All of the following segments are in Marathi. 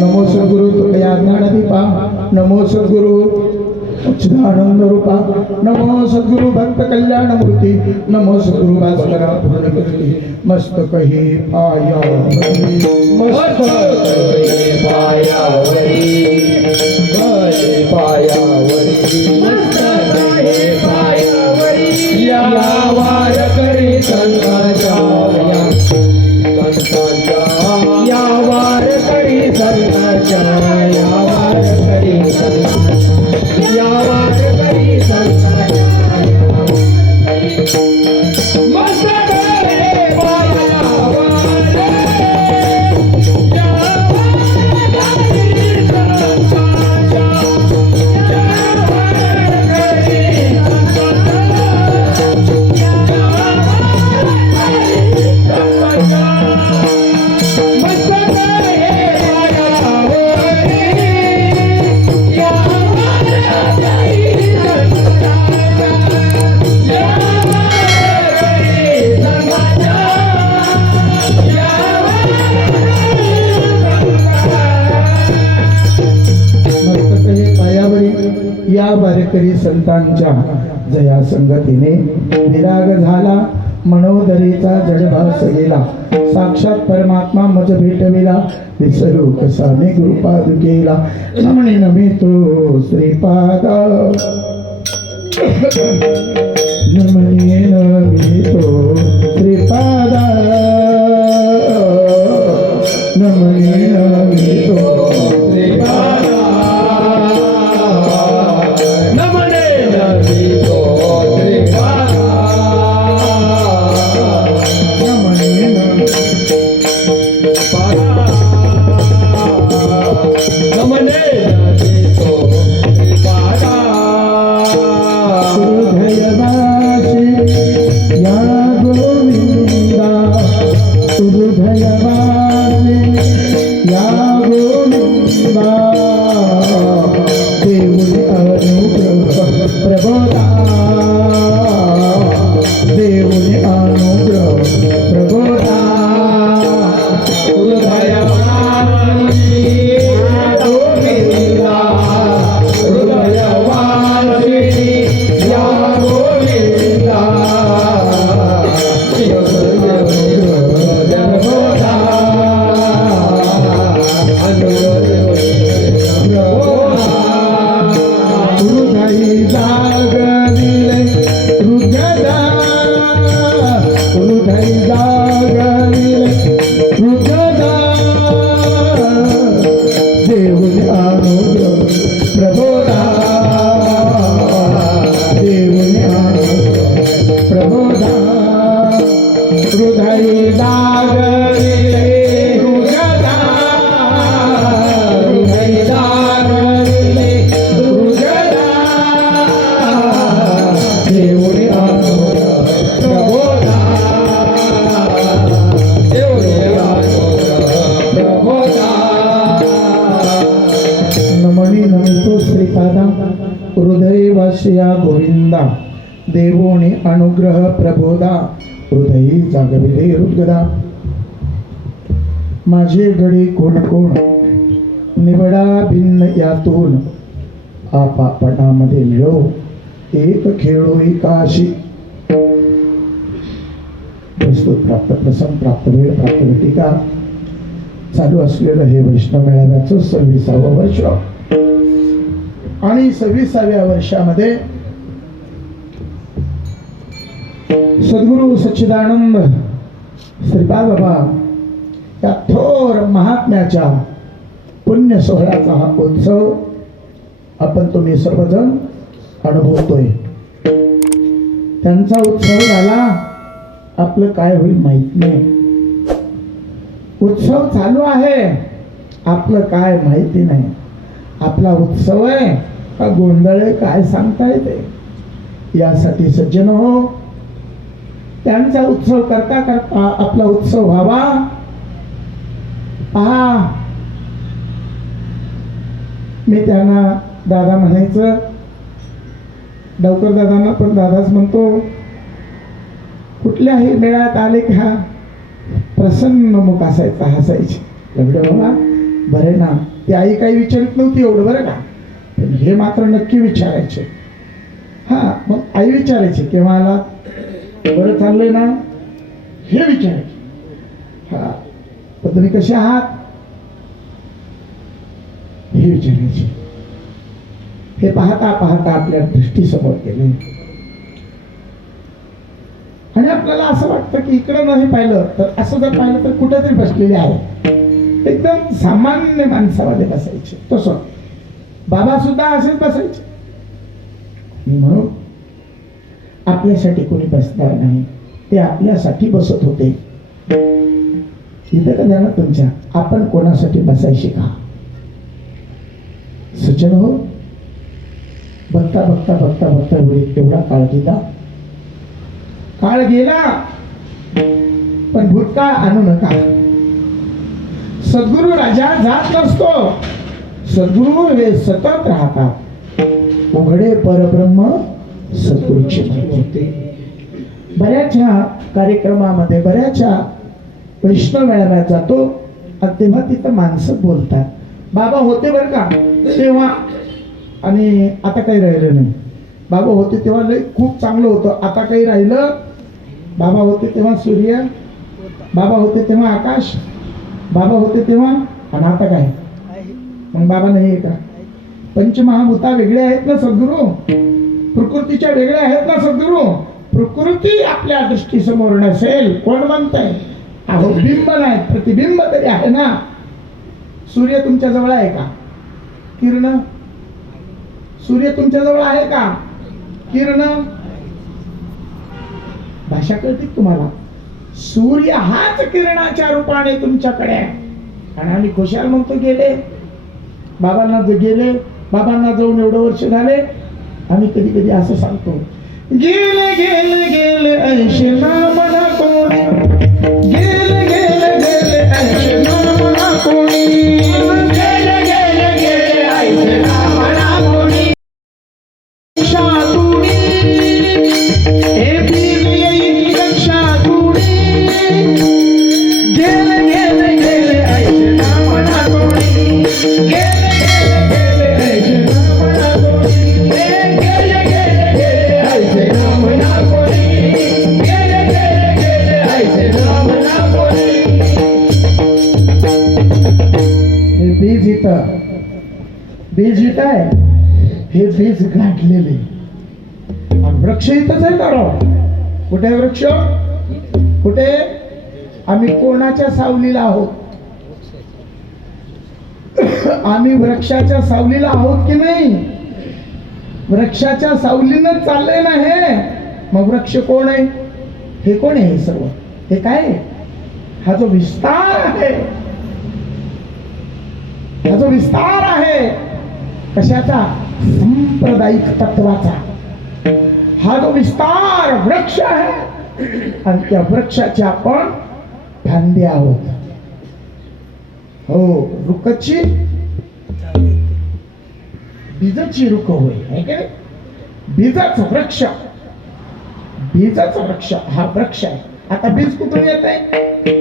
नमो सद्गुरु तुकया ज्ञानदीपा नमो सद्गुरु सच्चिदानंद रूपा। नमो सद्गुरु भक्त कल्याण मूर्ती नमो सद्गुरु भास्करा पूर्ण कीर्ती मस्तक ही पाया मस्तक पायावरी। गळे पायावरी। पायावरी। या वार करी संतांच्या जाओ विराग झाला मनोदरीचा जडभास गेला साक्षात परमात्मा मज भेटविला विसरू कसा मी गुरुपाद केला. नमणे नमे तो श्रीपादा. नमणे नमे तो श्रीपादा. नमणे हृदय गोविंदा देवोने अनुग्रह प्रबोधा हृदयी जागविले हृदगदा माझे घडी कोण कोण निवडा भिन्न यातून आपापणामध्ये मिळो एक खेळोई काशी प्रस्तुत प्राप्त प्रसंग प्राप्त वेळ प्राप्त घटिका चालू असलेलं हे वैष्णव मेळाव्याचं सव्वीसावं वर्ष आणि सव्वीसाव्या वर्षामध्ये सद्गुरु सच्चिदानंद श्रीपाद बाबा या थोर महात्म्याच्या पुण्य सोहळ्याचा हा उत्सव आपण तुम्ही सर्वजण अनुभवतोय. त्यांचा उत्सव झाला आपलं काय होईल माहीत नाही. उत्सव चालू आहे आपलं काय माहिती नाही. आपला उत्सव आहे का गोंधळ आहे काय सांगता येते? यासाठी सज्जन हो. त्यांचा उत्सव करता करता आपला उत्सव व्हावा. पहा. मी त्यांना दादा म्हणायचं. डावकर दादांना पण दादाच म्हणतो. कुठल्याही मेळ्यात आले का प्रसन्न मुख असायचा हसायचे. एवढं बाबा बरे ना. ती आई काही विचारित नव्हती एवढं बरं का? हे मात्र नक्की विचारायचे. हा मग आई विचारायची केव्हा मला बरं चाललंय ना? हे विचारायचे. हा पण तुम्ही कसे आहात? हे विचारायचे. हे पाहता पाहता आपल्या दृष्टीसमोर गेले. आणि आपल्याला असं वाटतं की इकडं नाही पाहिलं तर असं जर पाहिलं तर कुठेतरी बसलेले आहे एकदम सामान्य माणसामध्ये बसायचे. तसं बाबा सुद्धा असेच बसायचे. मी म्हणून आपल्यासाठी कोणी बसणार नाही. ते आपल्यासाठी बसत होते. इथं का तुमच्या आपण कोणासाठी बसायचे का? सूचन हो. बघता बघता बघता बघता वेळी तेवढा काळ गेला. काळ गेला. पण भूतकाळ आणू नका. सद्गुरु राजा जात नसतो. सद्गुरु हे सतत राहतात. उघडे परब्रह्म सद्गुरूचे होते. बऱ्याचशा कार्यक्रमामध्ये बऱ्याचशा वैष्णव मेळाव्यात जातो. आणि तेव्हा तिथं माणसं बोलतात. बाबा होते बरं का? तेव्हा आणि आता काही राहिलं नाही. बाबा होते तेव्हा लय खूप चांगलं होतं. आता काही राहिलं? बाबा होते तेव्हा सूर्य. बाबा होते तेव्हा आकाश. बाबा होते तेव्हा आणि आता काय? मग बाबा नाही आहे का? पंचमहाभूता वेगळे आहेत ना सद्गुरू? प्रकृतीच्या वेगळ्या आहेत ना सद्गुरू? प्रकृती आपल्या दृष्टीसमोर नसेल कोण म्हणतंय? अहो बिंब नाही प्रतिबिंब तरी आहे ना. सूर्य तुमच्या जवळ आहे का? किरण? सूर्य तुमच्या जवळ आहे का? किरण? भाषा कळते तुम्हाला? सूर्य हाच किरणाच्या रूपाने तुमच्याकडे आहे. आणि आम्ही खुशाल म्हणतो गेले. बाबांना जे गेले बाबांना जाऊन एवढं वर्ष झाले आम्ही कधी कधी असं सांगतो गेले गेले गेले ऐंशी नामना कोणी. गेले गेले गेले ऐंशी नामना कोणी. काय? हे फेस गाठलेले. वृक्ष इथंच आहे ना कुठे वृक्ष? कुठे? आम्ही कोणाच्या सावलीला आहोत? आम्ही वृक्षाच्या सावलीला आहोत की नाही? वृक्षाच्या सावलीनं चाललंय ना हे? मग वृक्ष कोण आहे? हे कोण आहे हे सर्व? हे काय? हा जो विस्तार आहे हा जो विस्तार आहे कशाचा सांप्रदायिक तत्वाचा हा जो विस्तार वृक्ष आहे आणि त्या वृक्षाचे आपण फांदे आहोत. हो रुखची बीजची रुख होय है बीजच वृक्ष. बीजच वृक्ष हा वृक्ष आहे. आता बीज कुठून येत आहे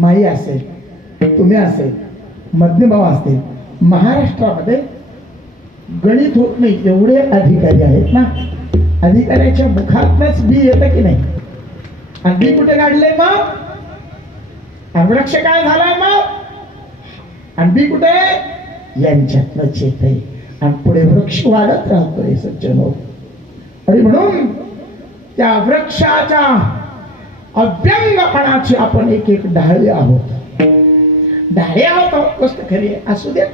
माई असेल तुम्ही असेल. मध्यभाव असते. महाराष्ट्रामध्ये गणित होत नाही एवढे अधिकारी आहेत ना. अधिकाऱ्याच्या मुखातनच बी येतं की नाही? आणि बी कुठे काढले मग? आणि वृक्ष काय झालाय मग? आणि बी कुठे? यांच्यातनच येत आणि पुढे वृक्ष वाढत राहतोय सज्जन हो आणि म्हणून त्या वृक्षाच्या अव्यंगपणाची आपण एक एक डाळे आहोत. डाळे आहोत गोष्ट खरी आहे असू दे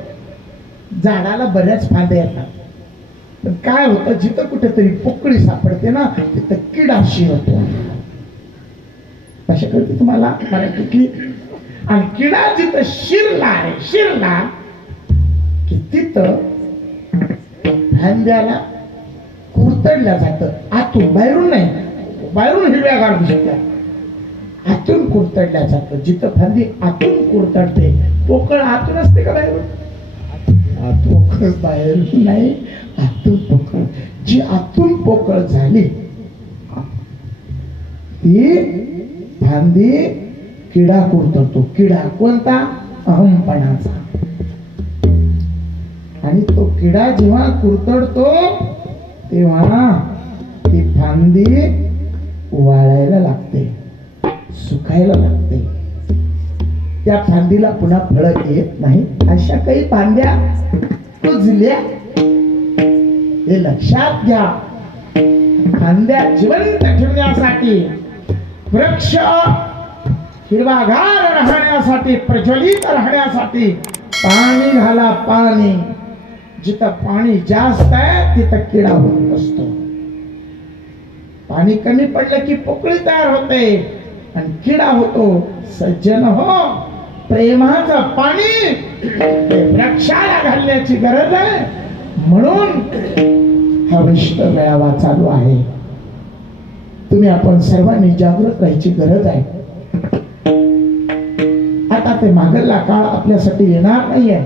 झाडाला बऱ्याच फांद्या येतात. पण काय होतं जिथं कुठेतरी पोकळी सापडते ना तिथं किडा होतो. अशा कळते तुम्हाला? मराठीतली आणि किडा जिथं शिरला आहे शिरला की तिथं फांद्याला कुरतडल्या जातं. आतून बाहेरून नाही बाहेरून हिरव्या गाड दिसत्या आतून कुरतडल्या जातं जिथं फांदी आतून कुरतडते पोकळ आतून असते का बाहेर? पोकळ बाहेर नाही आतून पोकळ. जी आतून पोकळ झाली ती फांदी किडा कुरतडतो किडा कोणता? अहमपणाचा आणि तो किडा जेव्हा कुरतडतो तेव्हा ती फांदी वाळायला लागते. सुकायला लागते. त्या फांदीला पुन्हा फळक येत नाही. अशा काही फांद्या कुजल्या हे लक्षात घ्या. फांद्या जिवंत ठेवण्यासाठी वृक्ष हिरवागार राहण्यासाठी प्रज्वलित राहण्यासाठी पाणी घाला पाणी. जिथं पाणी जास्त आहे तिथं किडा होत असतो. पाणी कमी पडलं की पोकळी तयार होते. आणि किडा होतो सज्जन हो. प्रेमाचं पाणी वृक्षाला घालण्याची गरज आहे. म्हणून हा विष्ट मेळावा चालू आहे. तुम्ही आपण सर्वांनी जागृत राहायची गरज आहे. आता ते मागला काळ आपल्यासाठी येणार नाहीये.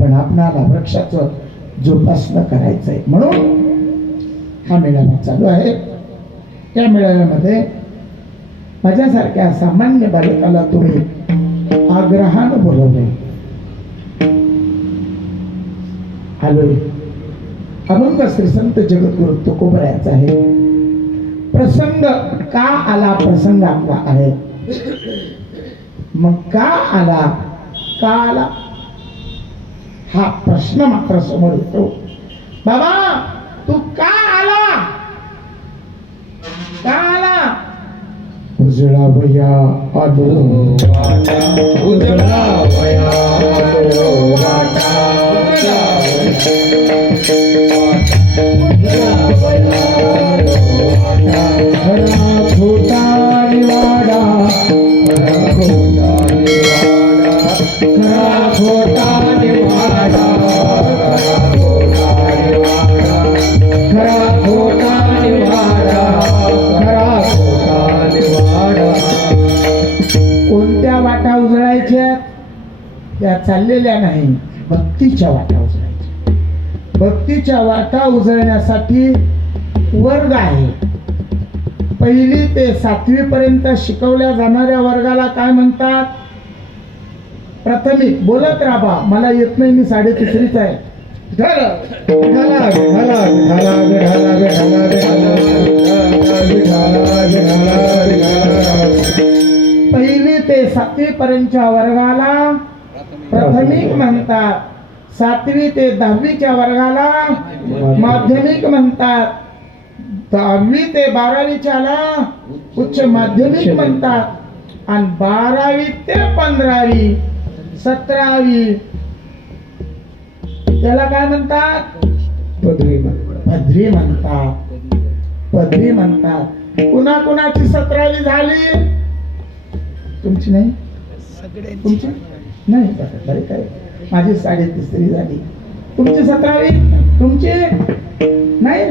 पण आपणाला वृक्षाचं जोपासना करायचंय. म्हणून हा मेळावा चालू आहे. या मेळाव्यामध्ये माझ्यासारख्या सामान्य बालकाला तुम्ही आग्रहानं बोलवले आलोय अभंग श्री संत जगद्गुरु तुकोबऱ्याचा आहे. प्रसंग का आला? प्रसंग आपला आहे. मग का आला? का आला? हा प्रश्न मात्र समोर येतो. बाबा तू का उजळा भैया आलो उजळा. चाललेल्या नाही भक्तीच्या वाटा उजळायच्या भक्तीच्या वाटा उजळण्यासाठी वर्ग आहे पहिली ते सातवीपर्यंत शिकवल्या जाणाऱ्या वर्गाला काय म्हणतात प्राथमिक बोलत राहा मला येत नाही मी साडेतिसरीच आहे पहिली ते सातवी पर्यंतच्या वर्गाला प्राथमिक म्हणतात. सातवी ते दहावीच्या वर्गाला माध्यमिक म्हणतात. दहावी ते बारावीच्याला उच्च माध्यमिक म्हणतात. आणि बारावी ते पंधरावी सतरावी त्याला काय म्हणतात? पदवी पदवी म्हणतात. पदवी म्हणतात. कुणा कुणाची सतरावी झाली? तुमची नाही? तुमची? नाही बरं, काय माझी साडेतिसरी झाली. तुमची सतरावी? तुमची? नाही.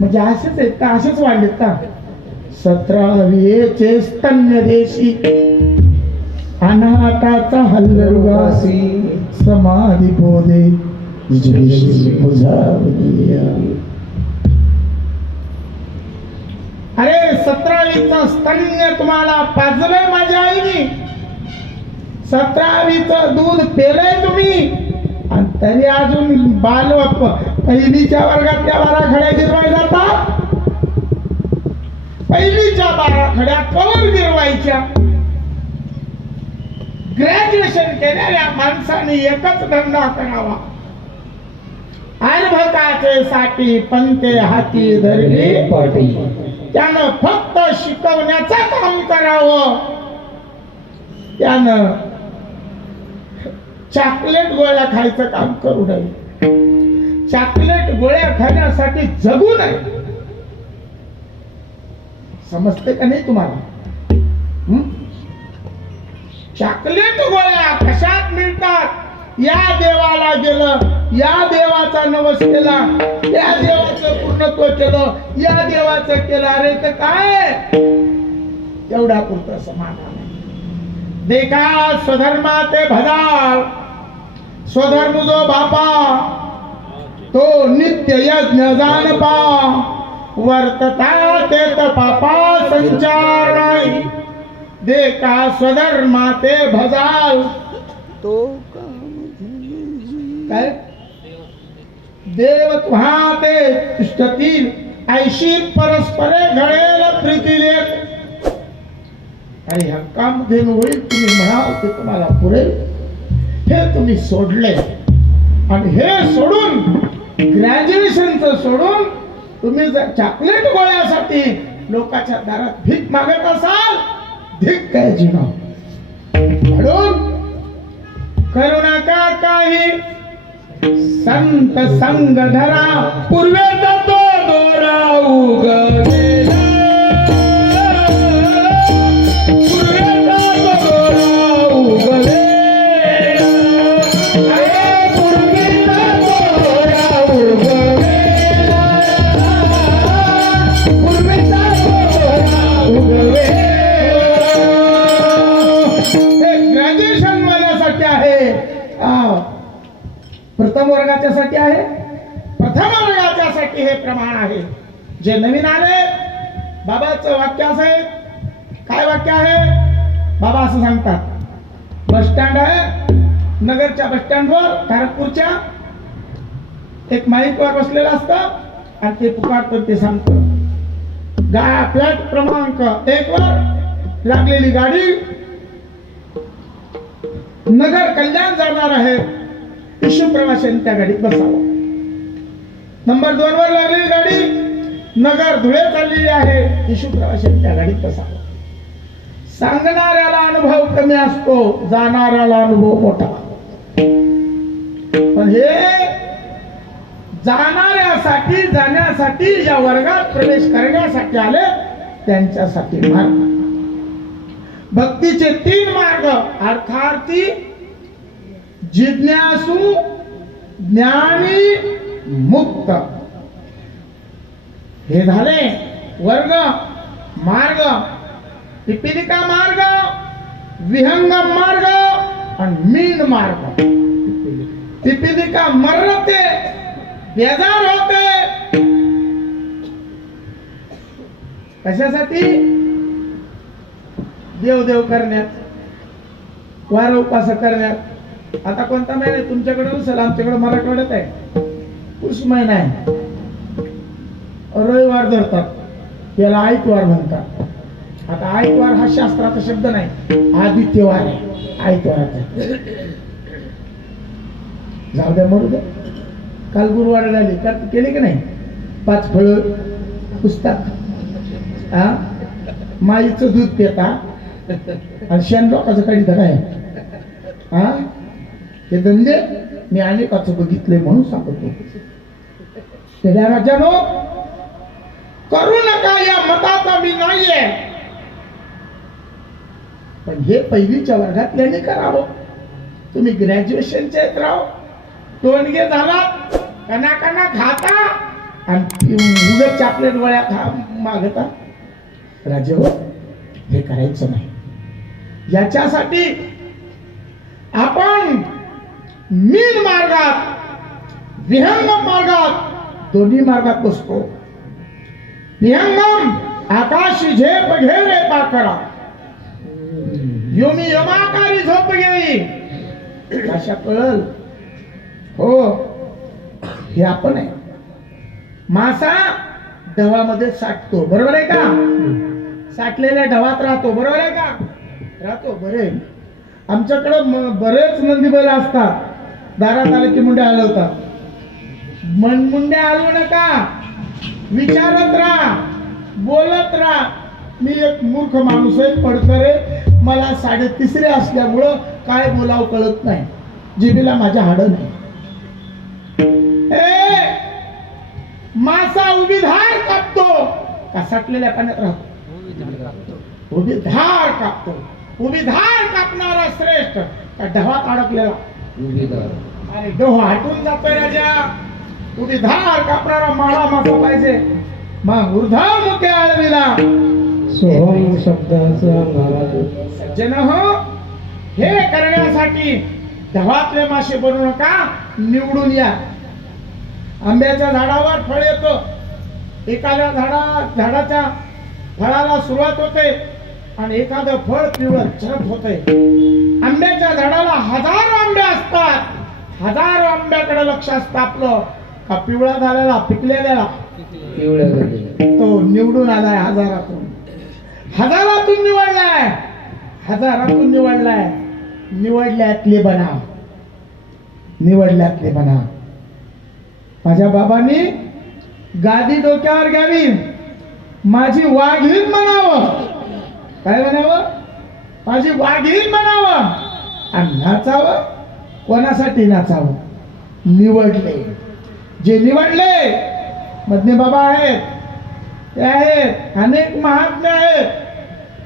म्हणजे असेच आहेत का? असेच वाढलेत का? सतरावीचे स्तन्य देशी. अनाथाचा हल्लरुगासी समाधी बोधे. अरे सतरावीचा स्तन्य तुम्हाला पाजलंय माझ्या आईने. सतरावीचं दूध पेलंय तुम्ही. आणि तरी अजून बाल पहिलीच्या वर्गातल्या बारा खड्या गिरवाय जातात. पहिलीच्या बारा खड्या कवर गिरवायच्या. ग्रॅज्युएशन केलेल्या माणसाने एकच धंदा करावा. अर्भकाचे साठी पंते हाती धरली. पाटी त्यानं फक्त शिकवण्याचं काम करावं. त्यानं चॉकलेट गोळ्या खायचं काम करू नये. चॉकलेट गोळ्या खाण्यासाठी जगू नये. समजते का नाही तुम्हाला? चॉकलेट गोळ्या कशात मिळतात? या देवाला गेलं या देवाचा नवस केला या देवाचं पूर्णत्व केलं या देवाचं केलं. अरे तर काय? एवढा पुरतं समाधान देखा देखा स्वधर्माते भदार स्वधर्म जो बापा तो नित्य यज्ञ जाण पा वर्तता ते पापा संचार नाही. दे का स्वधर्मा ते भजाल. तो काय? देव तुहा ते तिष्ठतील ऐशी परस्परे घडेल प्रीती लेत आणि हक्कामध्ये होईल तुम्ही म्हणाल ते तुम्हाला पुरेल. हे तुम्ही सोडले आणि हे सोडून ग्रॅज्युएशनचं सोडून तुम्ही जर चॉकलेट गोळ्यासाठी लोकांच्या दारात भीक मागत असाल भीक काय जीवा म्हणून करू नका काही संत संग धरा पूर्वे तो दोरा उगवेला. वर्गाच्यासाठी आहे प्रथम वर्गाच्यासाठी हे प्रमाण आहे. जे नवीन आले बाबाचं वाक्य असं आहे. काय वाक्य आहे? बाबा असं सांगतात. बस स्टँड आहे नगरच्या बस स्टँडवर खरगपूरच्या एक माईकवर बसलेलं असतं आणि ते पुकारतं ते सांगतं. गा फ्लॅट क्रमांक एक वर लागलेली गाडी. नगर कल्याण जाणार आहे. विश्व प्रवाशांनी त्या गाडीत बसावं. नंबर दोन वर लागलेली गाडी नगर धुळे चाललेली आहे. विश्व प्रवाशांनी त्या गाडीत बसावं. सांगणाऱ्याला अनुभव कमी असतो जाणाऱ्याला अनुभव मोठा. पण हे जाणाऱ्यासाठी जाण्यासाठी या वर्गात प्रवेश करण्यासाठी आले त्यांच्यासाठी मार्ग. भक्तीचे तीन मार्ग अर्थार्थी जिज्ञासू ज्ञानी मुक्त हे झाले वर्ग मार्ग पिपिलिका मार्ग विहंगम मार्ग आणि मीन मार्ग पिपिलिका मरते बेजार होते कशासाठी देवदेव करण्यात वार उपास करण्यात आता कोणता महिना आहे? तुमच्याकडे नसेल आमच्याकडे मराठवाड्यात आहे. पुष महिना आहे. रविवार धरतात. याला आयतवार म्हणतात. आता आयतवार हा शास्त्राचा शब्द नाही. आदित्यवार आहे. आयतवाराचा जाऊ द्या मरू द्या. काल गुरुवार झाली का केले की नाही? पाच फळ पुस्तक. हा माईचं दूध पिता. आणि शेण लोकांचं काढी काय हा. हे धंदे मी अनेकाचं बघितले म्हणून सांगतो. त्या राजानो करू नका या मताचा मी नाहीये. पण हे पहिलीच्या वर्गातल्याने करावं. तुम्ही ग्रॅज्युएशनचे आहेत राव टोणगे झाला कना कना खाता आणि उगत चॉकलेट वळ्या खा मागता. राजे हो हे करायचं नाही. याच्यासाठी आपण मीन मार्गात विहंगम मार्गात दोन्ही मार्गात बसतो. विहंगम आकाशी झेप घे रे पाकरा योमी यमाकारी झोप घेई. अशा कळल. हो हे आपण आहे. मासा ढवामध्ये साठतो. बरोबर आहे का? साठलेल्या ढवात राहतो. बरोबर आहे का? राहतो. बरे. आमच्याकडे बरेच नंदी बैल असतात. दारात आले की मुंड्या हलवतात मन मुंड्या हलवू नका. विचारत राहा. बोलत राहा. मी एक मूर्ख माणूस आहे पडकरे मला साडे तिसरे असल्यामुळं काय बोलावं कळत नाही. जिबीला माझ्या हाड नाही. मासा उभी धार कापतो. का साठलेल्या पाण्यात राहतो उभी धार कापतो. उभी धार कापणारा श्रेष्ठ. का ढवात अडकलेला. उभी अरे डोह हटून जातोय राजा. उभी धार कापणारा माळा मासा पाहिजे. मग ऊर्धा मुखे आळविला. सोहम शब्दाचा महाराज सज्जन हो हे करण्यासाठी ढवातले मासे बनवू नका निवडून या. आंब्याच्या झाडावर फळ येतं. एखाद्या झाडा झाडाच्या फळाला सुरुवात होते आणि एखादं फळ पिवळं झडप होते आंब्याच्या झाडाला हजारो आंबे असतात. हजारो आंब्याकडे लक्ष असतं आपलं. का पिवळा झालेला पिकलेला पिवळ्या तो निवडून आलाय हजारातून. हजारातून निवडलाय. हजारातून निवडलाय. निवडल्यातले बनाव निवडल्यातले बनाव माझ्या बाबांनी गादी डोक्यावर घ्यावी. माझी वाघीण म्हणावं. काय म्हणावं? माझी वाघीण म्हणावं. आणि नाचावं. कोणासाठी नाचावं? निवडले. जे निवडले मधने बाबा आहेत. ते आहेत. अनेक महात्मे आहेत.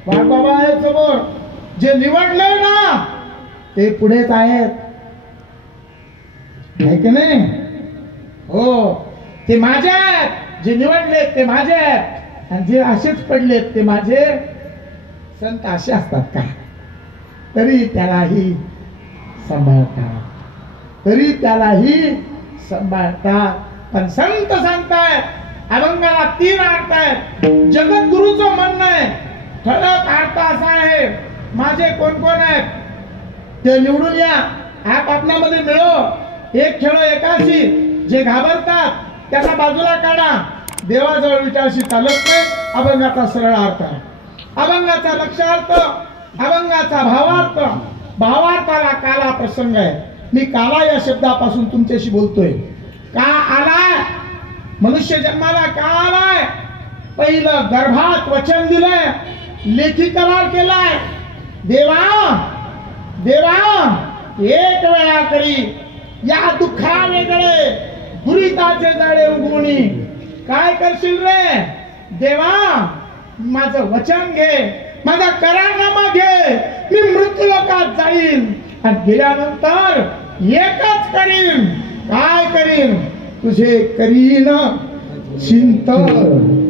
बाबा आहेत समोर. जे निवडले ना ते पुढेच आहेत. की नाही? हो. ते माझे आहेत. जे निवडले ते माझे आहेत. आणि जे असेच पडलेत ते माझे संत असे असतात का? तरी त्यालाही सांभाळतात तरी त्यालाही सांभाळतात पण संत सांगतायत अभंगाला तीन अर्थ आहेत. जगद्गुरूचं म्हणणं आहे ठळक अर्थ असा आहे. माझे कोण कोण आहेत? ते निवडून या. ऍप आपल्यामध्ये मिळव एक खेळ एकाशी. जे घाबरतात त्यांना बाजूला काढा. देवाजवळ विचारशी चालत नाही. अभंगाचा सरळ अर्थ आहे. अभंगाचा लक्षार्थ अभंगाचा भावार्थ भाव प्रसंग आहे. मी काला या शब्दापासून तुमच्याशी बोलतोय. का आलाय? मनुष्य जन्माला का आलाय? पहिलं गर्भात वचन दिलंय. लेखी करार केलाय. देवा देवा एक वेळा तरी या दुःखा वेगळे दुरिताचे जाळे उगवणी काय करशील रे? देवा माझं वचन घे. माझा करारनामा घे. मी मृत्यू लोकात जाईन. आणि गेल्यानंतर एकच करीन. काय करीन? तुझे करीन. चिंतन.